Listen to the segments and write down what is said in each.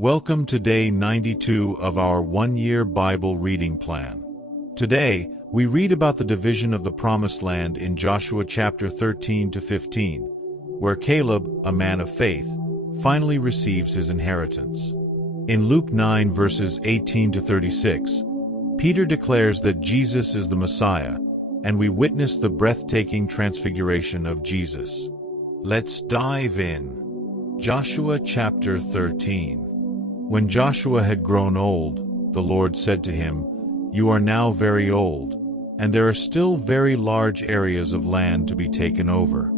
Welcome to day 92 of our one-year Bible reading plan. Today, we read about the division of the Promised Land in Joshua chapter 13 to 15, where Caleb, a man of faith, finally receives his inheritance. In Luke 9 verses 18 to 36, Peter declares that Jesus is the Messiah, and we witness the breathtaking transfiguration of Jesus. Let's dive in. Joshua chapter 13. When Joshua had grown old, the Lord said to him, "You are now very old, and there are still very large areas of land to be taken over.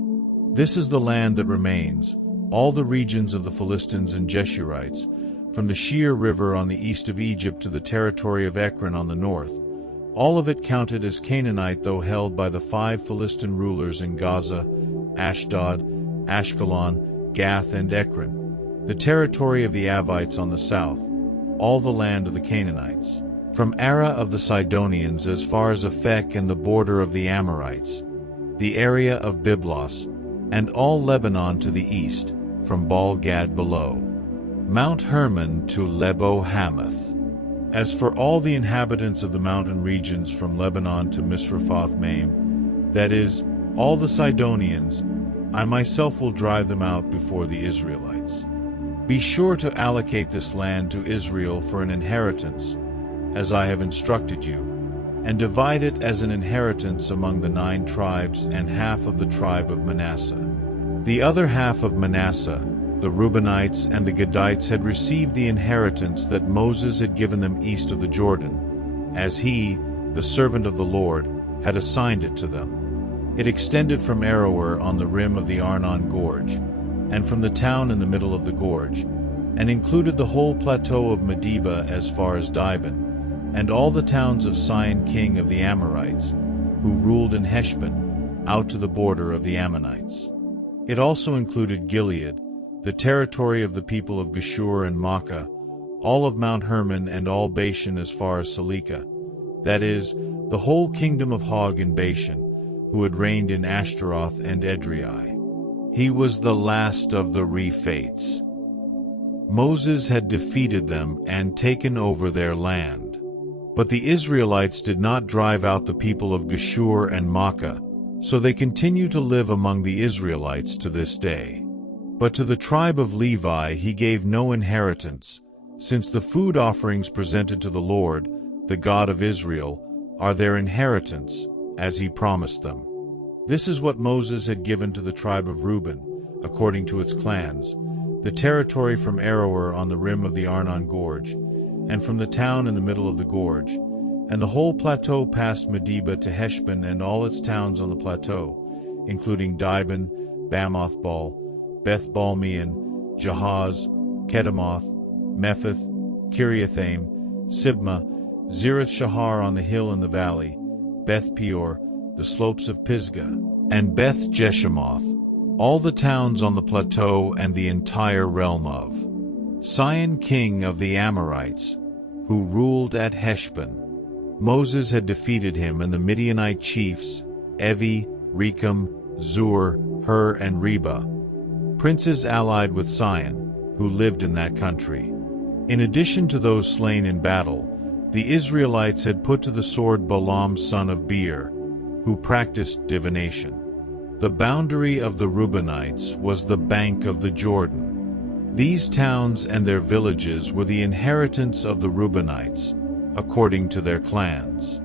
This is the land that remains, all the regions of the Philistines and Jeshurites, from the Shir River on the east of Egypt to the territory of Ekron on the north, all of it counted as Canaanite though held by the 5 Philistine rulers in Gaza, Ashdod, Ashkelon, Gath and Ekron, the territory of the Avites on the south, all the land of the Canaanites, from Ara of the Sidonians as far as Aphek and the border of the Amorites, the area of Byblos, and all Lebanon to the east, from Baal-Gad below, Mount Hermon to Lebo-Hamath. As for all the inhabitants of the mountain regions from Lebanon to Misrephoth-Maim, that is, all the Sidonians, I myself will drive them out before the Israelites. Be sure to allocate this land to Israel for an inheritance, as I have instructed you, and divide it as an inheritance among the 9 tribes and half of the tribe of Manasseh. The other half of Manasseh, the Reubenites and the Gadites, had received the inheritance that Moses had given them east of the Jordan, as he, the servant of the Lord, had assigned it to them. It extended from Aroer on the rim of the Arnon Gorge, and from the town in the middle of the gorge, and included the whole plateau of Medeba as far as Dibon, and all the towns of Sihon king of the Amorites, who ruled in Heshbon, out to the border of the Ammonites. It also included Gilead, the territory of the people of Geshur and Makkah, all of Mount Hermon and all Bashan as far as Salekah, that is, the whole kingdom of Og in Bashan, who had reigned in Ashtaroth and Edrei. He was the last of the Rephates. Moses had defeated them and taken over their land. But the Israelites did not drive out the people of Geshur and Makkah, so they continue to live among the Israelites to this day. But to the tribe of Levi he gave no inheritance, since the food offerings presented to the Lord, the God of Israel, are their inheritance, as he promised them. This is what Moses had given to the tribe of Reuben, according to its clans, the territory from Aroer on the rim of the Arnon Gorge, and from the town in the middle of the gorge, and the whole plateau past Medeba to Heshbon and all its towns on the plateau, including Dibon, Bamoth-Baal, Beth-Baal-Meon, Jahaz, Kedemoth, Mephith, Kiriathaim, Sibmah, Zereth-Shahar on the hill in the valley, Beth-Peor, the slopes of Pisgah, and Beth-Jeshemoth, all the towns on the plateau and the entire realm of Sihon king of the Amorites, who ruled at Heshbon. Moses had defeated him and the Midianite chiefs, Evi, Rechem, Zur, Hur, and Reba, princes allied with Sihon, who lived in that country. In addition to those slain in battle, the Israelites had put to the sword Balaam son of Beor, who practiced divination. The boundary of the Reubenites was the bank of the Jordan. These towns and their villages were the inheritance of the Reubenites, according to their clans.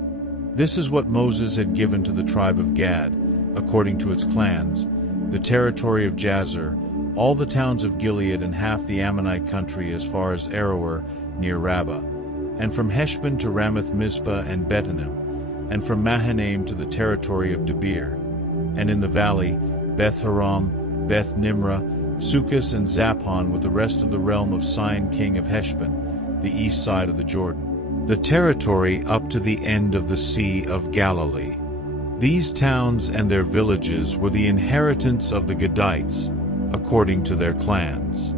This is what Moses had given to the tribe of Gad, according to its clans, the territory of Jazer, all the towns of Gilead and half the Ammonite country as far as Aroer near Rabbah, and from Heshbon to Ramath-Mizpah and Betanim, and from Mahanaim to the territory of Debir, and in the valley, Beth-Haram, Beth-Nimrah, Sukkos and Zaphon with the rest of the realm of Sihon king of Heshbon, the east side of the Jordan, the territory up to the end of the Sea of Galilee. These towns and their villages were the inheritance of the Gadites, according to their clans.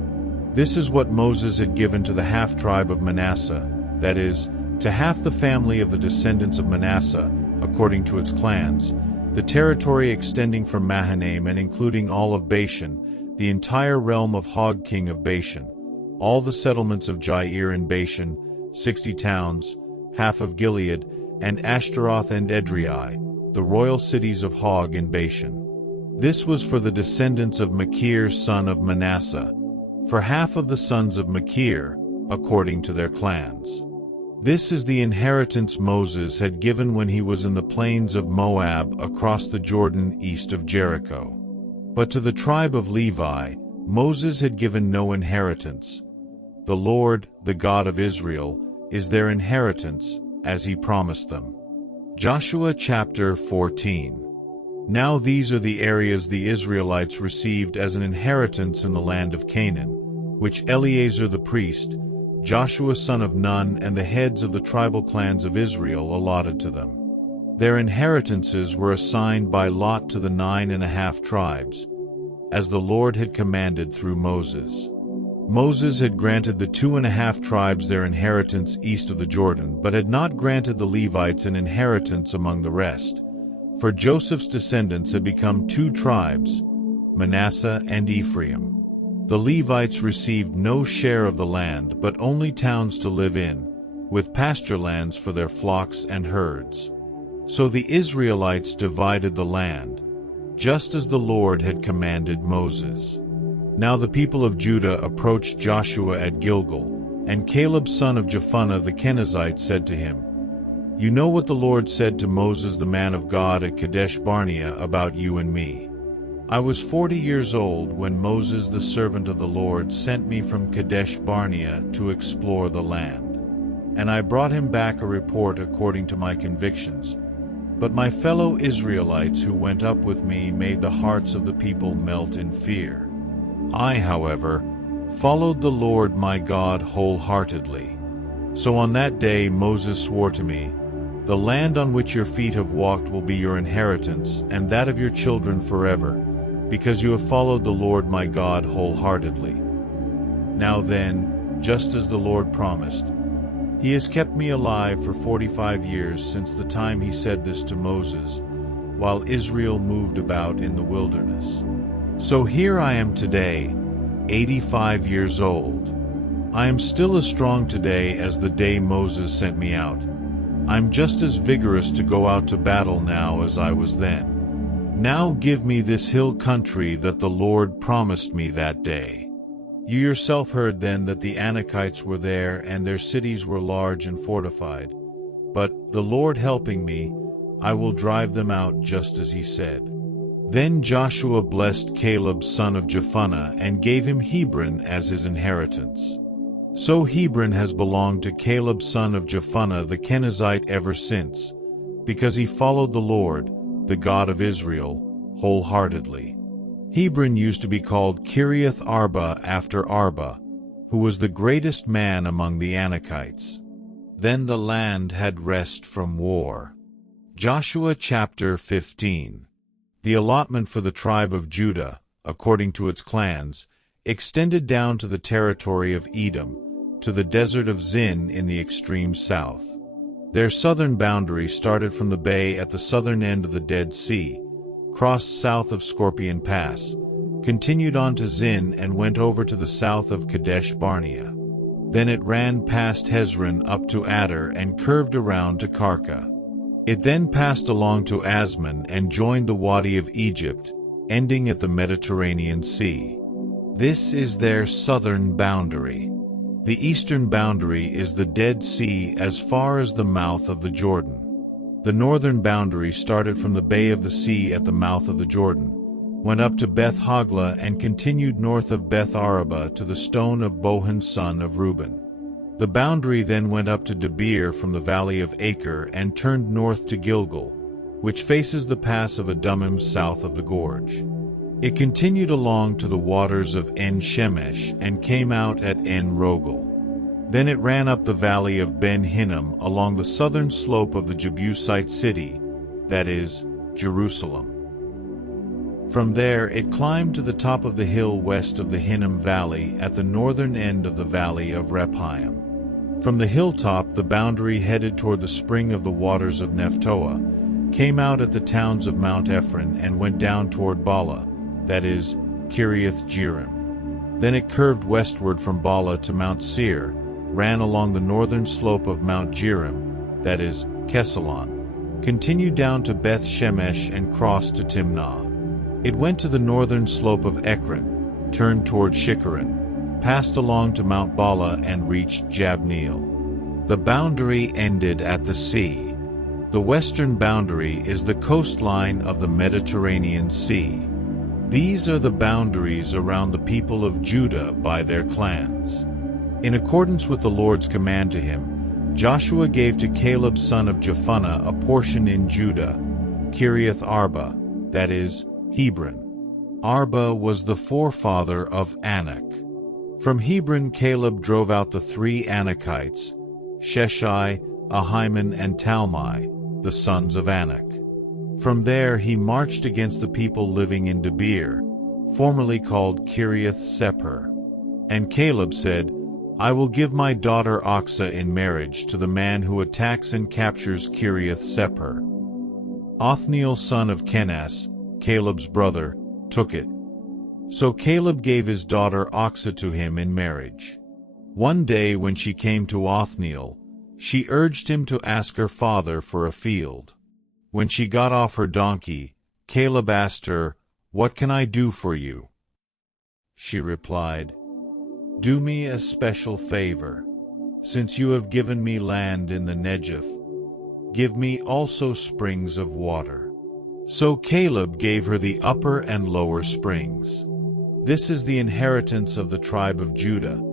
This is what Moses had given to the half-tribe of Manasseh, that is, to half the family of the descendants of Manasseh, according to its clans, the territory extending from Mahanaim and including all of Bashan, the entire realm of Og king of Bashan, all the settlements of Jair and Bashan, 60 towns, half of Gilead, and Ashtaroth and Edrei, the royal cities of Hog and Bashan. This was for the descendants of Machir son of Manasseh, for half of the sons of Machir, according to their clans. This is the inheritance Moses had given when he was in the plains of Moab across the Jordan east of Jericho. But to the tribe of Levi, Moses had given no inheritance. The Lord, the God of Israel, is their inheritance, as he promised them. Joshua chapter 14. Now these are the areas the Israelites received as an inheritance in the land of Canaan, which Eleazar the priest, Joshua son of Nun, and the heads of the tribal clans of Israel allotted to them. Their inheritances were assigned by lot to the 9.5 tribes, as the Lord had commanded through Moses. Moses had granted the 2.5 tribes their inheritance east of the Jordan, but had not granted the Levites an inheritance among the rest, for Joseph's descendants had become 2 tribes, Manasseh and Ephraim. The Levites received no share of the land, but only towns to live in, with pasture lands for their flocks and herds. So the Israelites divided the land, just as the Lord had commanded Moses. Now the people of Judah approached Joshua at Gilgal, and Caleb son of Jephunneh the Kenizzite said to him, "You know what the Lord said to Moses the man of God at Kadesh Barnea about you and me. I was 40 years old when Moses the servant of the Lord sent me from Kadesh Barnea to explore the land. And I brought him back a report according to my convictions. But my fellow Israelites who went up with me made the hearts of the people melt in fear. I, however, followed the Lord my God wholeheartedly. So on that day Moses swore to me, 'The land on which your feet have walked will be your inheritance, and that of your children forever, because you have followed the Lord my God wholeheartedly.' Now then, just as the Lord promised, he has kept me alive for 45 years since the time he said this to Moses, while Israel moved about in the wilderness. So here I am today, 85 years old. I am still as strong today as the day Moses sent me out. I'm just as vigorous to go out to battle now as I was then. Now give me this hill country that the Lord promised me that day. You yourself heard then that the Anakites were there, and their cities were large and fortified. But, the Lord helping me, I will drive them out just as he said." Then Joshua blessed Caleb son of Jephunneh and gave him Hebron as his inheritance. So Hebron has belonged to Caleb son of Jephunneh the Kenizzite ever since, because he followed the Lord, the God of Israel, wholeheartedly. Hebron used to be called Kiriath Arba after Arba, who was the greatest man among the Anakites. Then the land had rest from war. Joshua chapter 15. The allotment for the tribe of Judah, according to its clans, extended down to the territory of Edom, to the desert of Zin in the extreme south. Their southern boundary started from the bay at the southern end of the Dead Sea, crossed south of Scorpion Pass, continued on to Zin and went over to the south of Kadesh Barnea. Then it ran past Hezron up to Adar and curved around to Karka. It then passed along to Asmon and joined the Wadi of Egypt, ending at the Mediterranean Sea. This is their southern boundary. The eastern boundary is the Dead Sea as far as the mouth of the Jordan. The northern boundary started from the Bay of the Sea at the mouth of the Jordan, went up to Beth Hogla and continued north of Beth Araba to the stone of Bohan son of Reuben. The boundary then went up to Debir from the valley of Acre and turned north to Gilgal, which faces the pass of Adummim south of the gorge. It continued along to the waters of En Shemesh and came out at En Rogel. Then it ran up the valley of Ben Hinnom along the southern slope of the Jebusite city, that is, Jerusalem. From there it climbed to the top of the hill west of the Hinnom Valley at the northern end of the valley of Rephaim. From the hilltop the boundary headed toward the spring of the waters of Nephtoah, came out at the towns of Mount Ephron and went down toward Bala, that is, Kiriath Jearim. Then it curved westward from Bala to Mount Seir, ran along the northern slope of Mount Jearim, that is, Kesalon, continued down to Beth Shemesh and crossed to Timnah. It went to the northern slope of Ekron, turned toward Shikharan, passed along to Mount Bala and reached Jabneel. The boundary ended at the sea. The western boundary is the coastline of the Mediterranean Sea. These are the boundaries around the people of Judah by their clans. In accordance with the Lord's command to him, Joshua gave to Caleb son of Jephunneh a portion in Judah, Kiriath Arba, that is, Hebron. Arba was the forefather of Anak. From Hebron Caleb drove out the 3 Anakites, Sheshai, Ahiman and Talmai, the sons of Anak. From there he marched against the people living in Debir, formerly called Kiriath Sepher. And Caleb said, I will give my daughter Achsah in marriage to the man who attacks and captures Kiriath Sepher. Othniel son of Kenaz, Caleb's brother, took it. So Caleb gave his daughter Achsah to him in marriage. One day when she came to Othniel, she urged him to ask her father for a field. When she got off her donkey, Caleb asked her, What can I do for you? She replied, Do me a special favor. Since you have given me land in the Negev, give me also springs of water. So Caleb gave her the upper and lower springs. This is the inheritance of the tribe of Judah,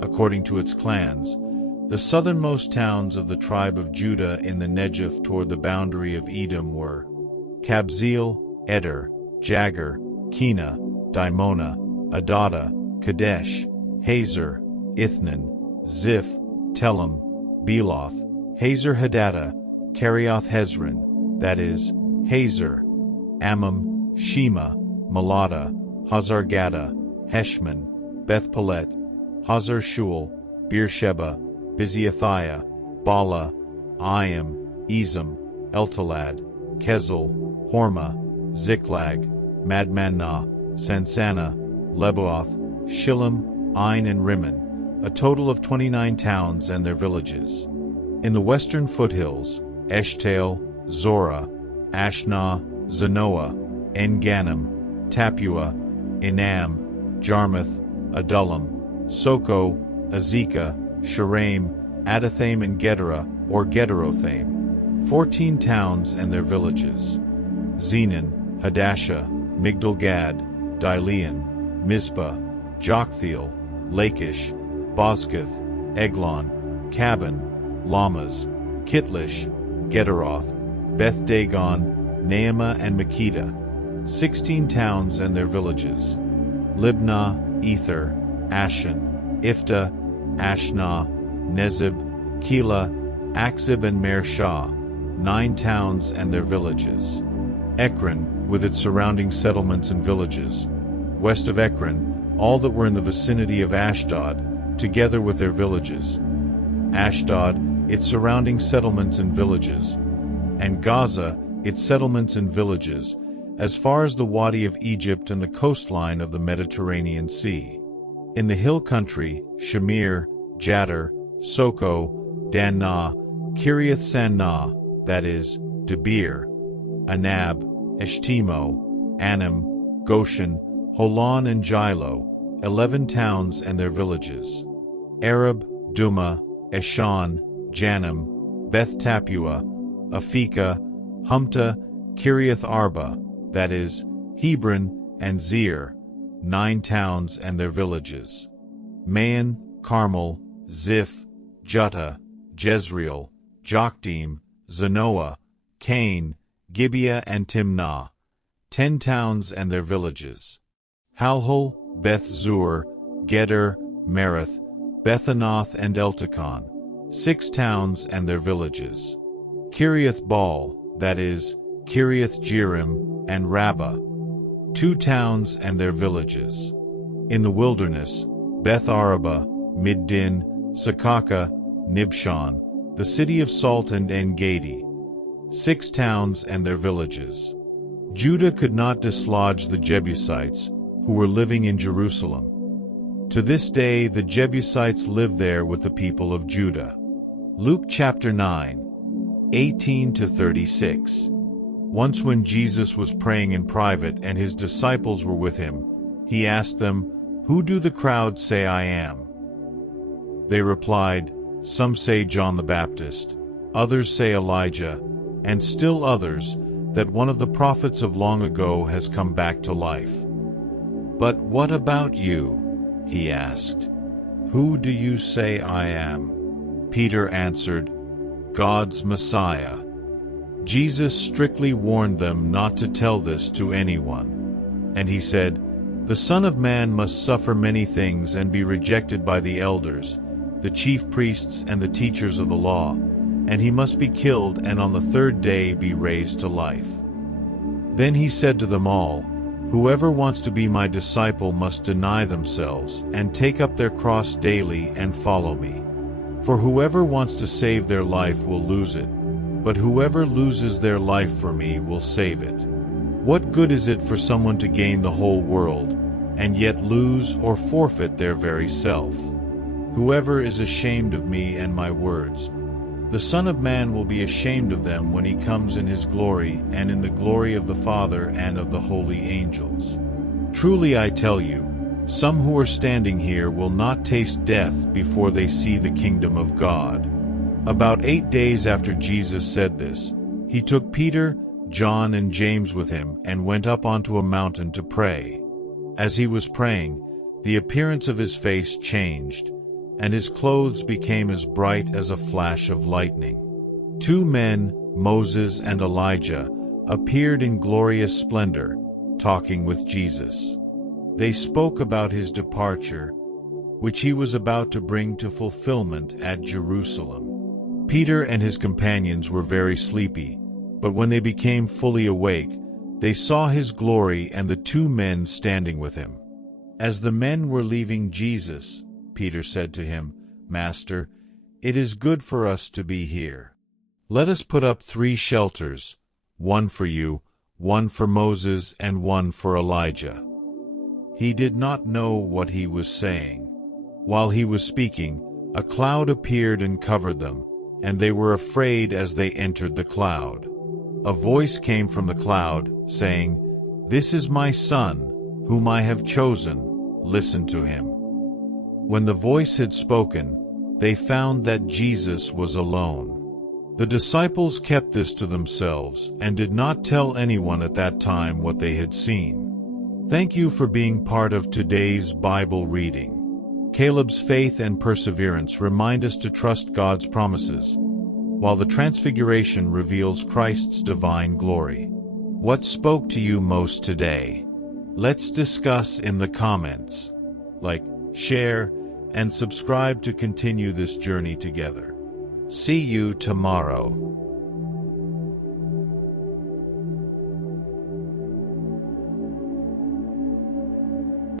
according to its clans. The southernmost towns of the tribe of Judah in the Negev toward the boundary of Edom were Kabzeel, Eder, Jagur, Kena, Dimona, Adada, Kadesh, Hazer, Ithnan, Ziph, Telem, Beloth, Hazer Hadattah, Kerioth Hezron, that is, Hazer, Ammon, Shema, Malada, Hazar-Gada, Heshmon, Beth-Pelet, Hazar-Shual, Beersheba, Biziathiah, Bala, Ayim, Ezem, Eltalad, Kezel, Hormah, Ziklag, Madmannah, Sansannah, Leboath, Shillim, Ain and Rimmon, a total of 29 towns and their villages. In the western foothills, Eshtaol, Zorah, Ashnah, Zanoah, En-Ganim, Tapua, Enam, Jarmuth, Adullam, Soko, Azekah, Sharaim, Adathaim and Gederah, or Gederothaim, 14 towns and their villages. Zenon, Hadassah, Migdal-Gad, Dilean, Mizpah, Joktheel, Lachish, Bozkath, Eglon, Caban, Lamas, Kitlish, Gederoth, Beth-Dagon, Naamah and Makkedah, 16 towns and their villages. Libnah, Ether, Ashan, Ifta, Ashnah, Nezib, Keilah, Achzib and Mareshah, 9 towns and their villages. Ekron, with its surrounding settlements and villages. West of Ekron, all that were in the vicinity of Ashdod, together with their villages. Ashdod, its surrounding settlements and villages. And Gaza, its settlements and villages, as far as the Wadi of Egypt and the coastline of the Mediterranean Sea. In the hill country, Shamir, Jattir, Soko, Danah, Kiriath Sannah, that is, Debir, Anab, Eshtemo, Anim, Goshen, Holon and Jilo, 11 towns and their villages. Arab, Duma, Eshan, Janim, Beth Tapua, Afekah, Humta, Kiriath Arba, that is, Hebron and Zir, 9 towns and their villages. Maon, Carmel, Ziph, Juttah, Jezreel, Jokdeam, Zanoah, Cain, Gibeah and Timnah, 10 towns and their villages. Halhul, Beth Zur, Geder, Merith, Bethanath and Eltekon, 6 towns and their villages. Kiriath Baal, that is, Kiriath Jearim and Rabbah, 2 towns and their villages. In the wilderness, Beth Araba, Middin, Sakaka, Nibshan, the city of salt and En-Gedi, 6 towns and their villages. Judah could not dislodge the Jebusites, who were living in Jerusalem. To this day the Jebusites live there with the people of Judah. Luke chapter 9, 18-36. Once when Jesus was praying in private and his disciples were with him, he asked them, "Who do the crowd say I am?" They replied, "Some say John the Baptist, others say Elijah, and still others, that one of the prophets of long ago has come back to life." "But what about you?" he asked. "Who do you say I am?" Peter answered, "God's Messiah." Jesus strictly warned them not to tell this to anyone. And he said, "The Son of Man must suffer many things and be rejected by the elders, the chief priests and the teachers of the law, and he must be killed and on the third day be raised to life." Then he said to them all, "Whoever wants to be my disciple must deny themselves and take up their cross daily and follow me. For whoever wants to save their life will lose it, but whoever loses their life for me will save it. What good is it for someone to gain the whole world, and yet lose or forfeit their very self? Whoever is ashamed of me and my words, the Son of Man will be ashamed of them when he comes in his glory and in the glory of the Father and of the holy angels. Truly I tell you, some who are standing here will not taste death before they see the kingdom of God." About 8 days after Jesus said this, he took Peter, John, and James with him and went up onto a mountain to pray. As he was praying, the appearance of his face changed, and his clothes became as bright as a flash of lightning. 2 men, Moses and Elijah, appeared in glorious splendor, talking with Jesus. They spoke about his departure, which he was about to bring to fulfillment at Jerusalem. Peter and his companions were very sleepy, but when they became fully awake, they saw his glory and the 2 men standing with him. As the men were leaving Jesus, Peter said to him, "Master, it is good for us to be here. Let us put up 3 shelters, one for you, one for Moses, and one for Elijah." He did not know what he was saying. While he was speaking, a cloud appeared and covered them, and they were afraid as they entered the cloud. A voice came from the cloud, saying, "This is my Son, whom I have chosen. Listen to him." When the voice had spoken, they found that Jesus was alone. The disciples kept this to themselves and did not tell anyone at that time what they had seen. Thank you for being part of today's Bible reading. Caleb's faith and perseverance remind us to trust God's promises, while the Transfiguration reveals Christ's divine glory. What spoke to you most today? Let's discuss in the comments. Like, share, and subscribe to continue this journey together. See you tomorrow.